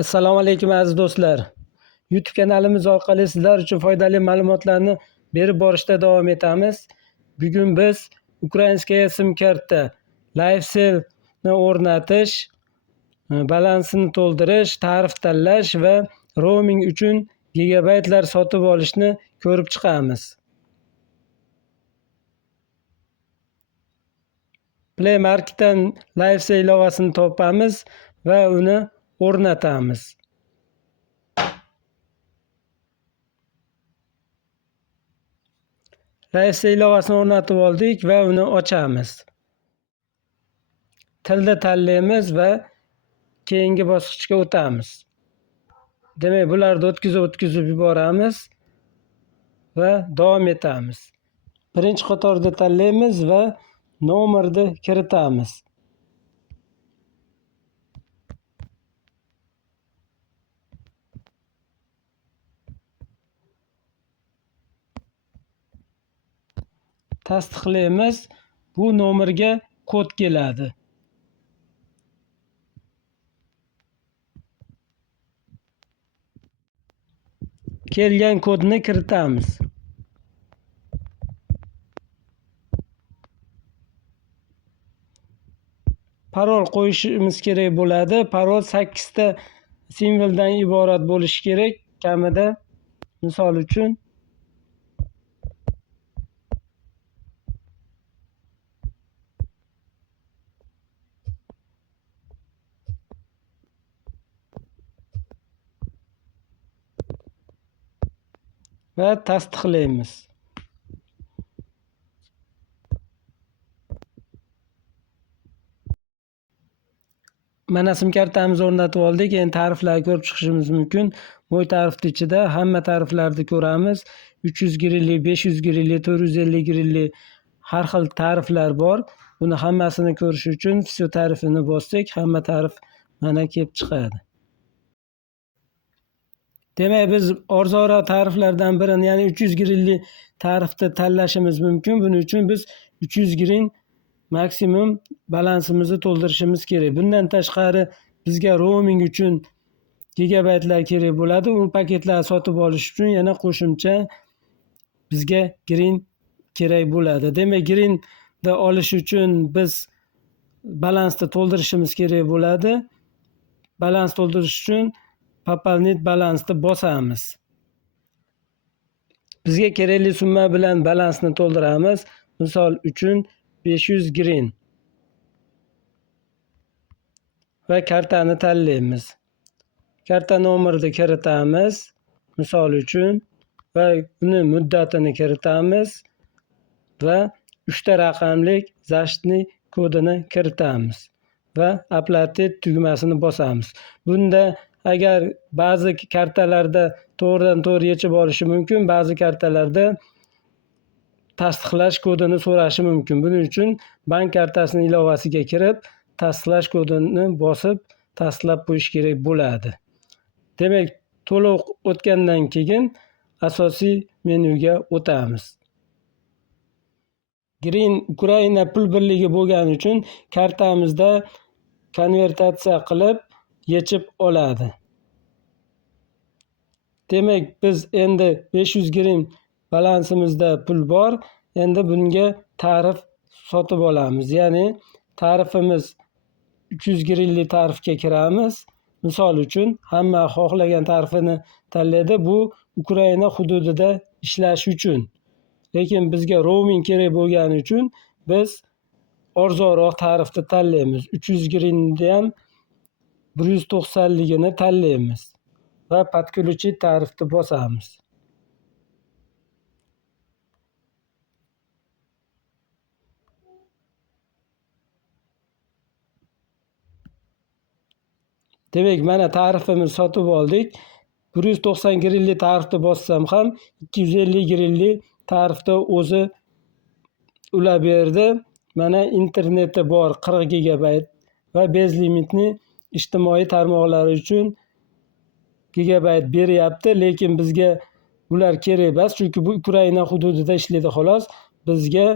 Assalomu alaykum aziz do'stlar. YouTube kanalimiz orqali sizlar uchun foydali ma'lumotlarni berib borishda davom etamiz. Bugun biz ukrainskaya sim karta LifeSell ni o'rnatish, balansini to'ldirish, tarif tanlash va roaming uchun gigabaytlar sotib olishni ko'rib chiqamiz. Play Marketdan LifeSell ilovasini topamiz va uni o'rnatamiz. LifeSell ilovasini o'rnatib oldik va uni ochamiz. Tilni tanlaymiz va keyingi bosqichga o'tamiz. Demak, bularni o'tkazib yuboramiz va davom etamiz. Birinchi qatorda tanlaymiz va nomerni kiritamiz. Tasdiqlaymiz. Bu nomerga kod keladi. Kelgan kodni kiritamiz. Parol qo'yishimiz kerak bo'ladi. Parol 8 ta simvoldan iborat bo'lishi kerak. Kamida, misol uchun va tasdiqlaymiz. Mana sim kartamizni o'rnatib oldik. Endi tariflarni ko'rib chiqishimiz mumkin. Bu tarifning ichida hamma tariflarni ko'ramiz. 300 grilli, 500 grilli, 450 grilli har xil tariflar bor. Buni hammasini ko'rish uchun vse tarifini bossak, hamma tarif mana kelib chiqadi. Demak, biz arzonroq tariflardan birini, ya'ni 300 grilli tarifni tanlashimiz mumkin. Buning uchun biz 300 grill maksimum balansimizni to'ldirishimiz kerak. Bundan tashqari bizga roaming uchun gigabaytlar kerak bo'ladi. U paketlarni sotib olish uchun yana qo'shimcha bizga grill kerak bo'ladi. Demak, grillni olish uchun biz balansni to'ldirishimiz kerak bo'ladi. Balans to'ldirish uchun Poполнить balansni bosamiz. Bizga kerakli summa bilan balansni to'ldiramiz. Misol uchun 500 grill va kartani tanlaymiz. Karta nomerini kiritamiz. Misol uchun va uni muddatini kiritamiz va 3 ta raqamli zashtni kodini kiritamiz va Оплатить tugmasini bosamiz. Bunda agar ba'zi kartalarda to'g'ridan to'g'ri yechib olishi mumkin, ba'zi kartalarda tasdiqlash kodini so'rashi mumkin. Buning uchun bank kartasining ilovasiga kirib, tasdiqlash kodini bosib, tasdiqlab qo'yish kerak bo'ladi. Demak, to'liq o'tgandan keyin asosiy menyuga o'tamiz. Green Ukraina pul birligi bo'lgani uchun kartamizda konvertatsiya qilib yechib oladi. Demak, biz endi 500 grill balansimizda pul bor. Endi bunga tarif sotib olamiz. Ya'ni tarifimiz 300 grillli tarifga kiramiz. Misol uchun hamma xohlagan tarifini tanlaydi. Bu Ukraina hududida ishlash uchun. Lekin bizga roaming kerak bo'lgani uchun biz arzonroq tarifni tanlaymiz. 300 grillni ham 190 ligini tanlaymiz va подключить tarifni bosamiz. Demak, mana tarifimizni sotib oldik. 190 grilli tarifni bossam ham 250 grilli tarifda o'zi ulab berdi. Mana interneti bor 40 gigabayt va bezlimitli ijtimoiy tarmoqlar uchun gigabayt beryapti, lekin bizga bular kerak emas, chunki bu Ukraina hududida ishlaydi xolos. Bizga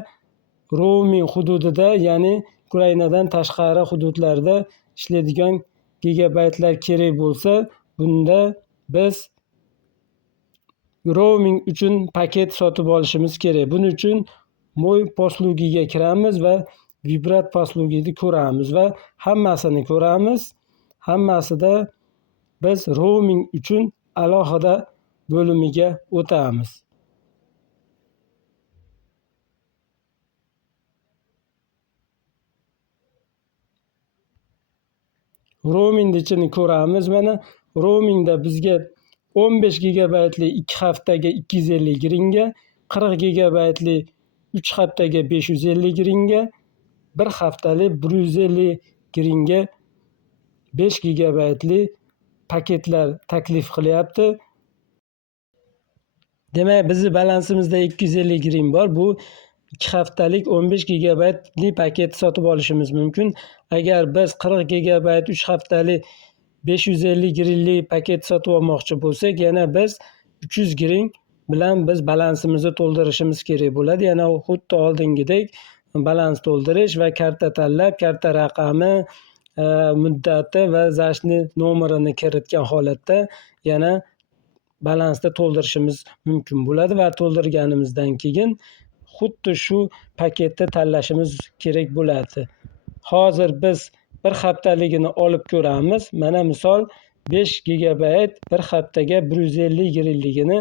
roaming hududida, ya'ni Ukrainadan tashqari hududlarda ishlaydigan gigabaytlar kerak bo'lsa, bunda biz roaming uchun paket sotib olishimiz kerak. Buning uchun Moy poslugiga kiramiz va Vibrat poslugini ko'ramiz va hammasini ko'ramiz. Hammasida biz roaming uchun alohida bo'limiga o'tamiz. Roaming ichini ko'ramiz. Mana roamingda bizga 15 gigabaytli 2 haftaga 250 gringa, 40 gigabaytli 3 haftaga 550 gringa, 1 haftalik 150 gringa 5 gigabaytli paketlar taklif qilyapti. Demak, bizni balansimizda 250 grin bor. Bu 2 haftalik 15 gigabaytli paket sotib olishimiz mumkin. Agar biz 40 gigabayt 3 haftalik 550 grinli paket sotib olmoqchi bo'lsak, yana biz 300 grin bilan biz balansimizni to'ldirishimiz kerak bo'ladi. Yana xuddi oldingidek balans to'ldirish va karta tanlab, karta raqami, muddati va zashni nomerini kiritgan holatda yana balansda to'ldirishimiz mumkin bo'ladi va to'ldirganimizdan keyin xuddi shu paketni tanlashimiz kerak bo'ladi. Hozir biz bir haftaligini olib ko'ramiz. Mana misol 5 gigabayt bir haftaga 150 grinligini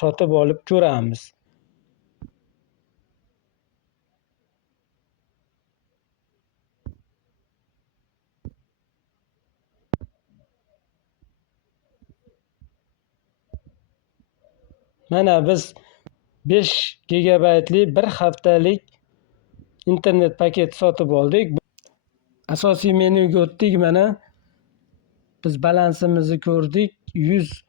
sotib olib ko'ramiz. Mana biz 5 gigabaytli bir haftalik internet paket sotib oldik. Asosiy menyuga o'tdik. Mana biz balansimizni ko'rdik. 100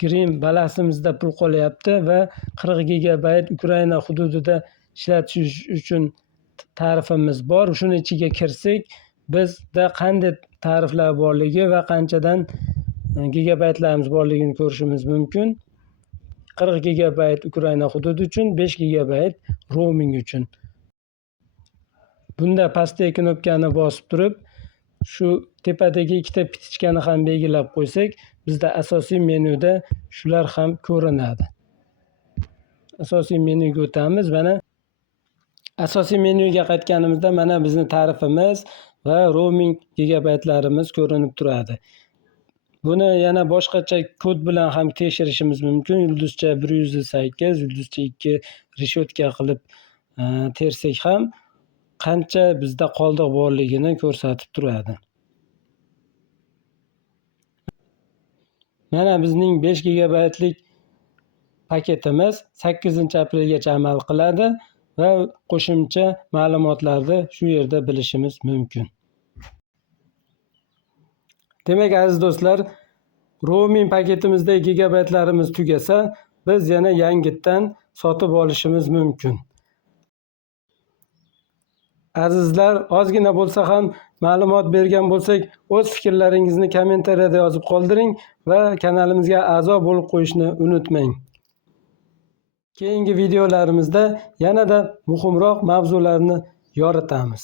grin balansimizda pul qolyapti va 40 gigabayt Ukraina hududida ishlatish uchun tarifimiz bor. Shuni ichiga kirsak, bizda qanday tariflar borligi va qanchadan gigabaytlarimiz borligini ko'rishimiz mumkin. 40 gigabayt Ukraina hududi uchun, 5 gigabayt roaming uchun. Bunda pastdagi knopkani bosib turib, shu tepadagi ikkita pitichkani ham belgilab qo'ysak, bizda asosiy menyuda shular ham ko'rinadi. Asosiy menyuga o'tamiz. Mana asosiy menyuga qaytganimizda mana bizning tarifimiz va roaming gigabaytlarimiz ko'rinib turadi. Buni yana boshqacha kod bilan ham tekshirishimiz mumkin. Yulduzcha 108, yulduzcha 2 reshetka qilib tersak ham qancha bizda qoldiq borligini ko'rsatib turadi. Mana bizning 5 gigabaytlik paketimiz 8-aprelgacha amal qiladi va qo'shimcha ma'lumotlarni shu yerda bilishimiz mumkin. Demak, aziz do'stlar, roaming paketimizda gigabaytlarimiz tugasa, biz yana yangitdan sotib olishimiz mumkin. Azizlar, ozgina bo'lsa ham ma'lumot bergan bo'lsak, o'z fikrlaringizni kommentariyada yozib qoldiring va kanalimizga a'zo bo'lib qo'yishni unutmang. Keyingi videolarimizda yanada muhimroq mavzularni yoritamiz.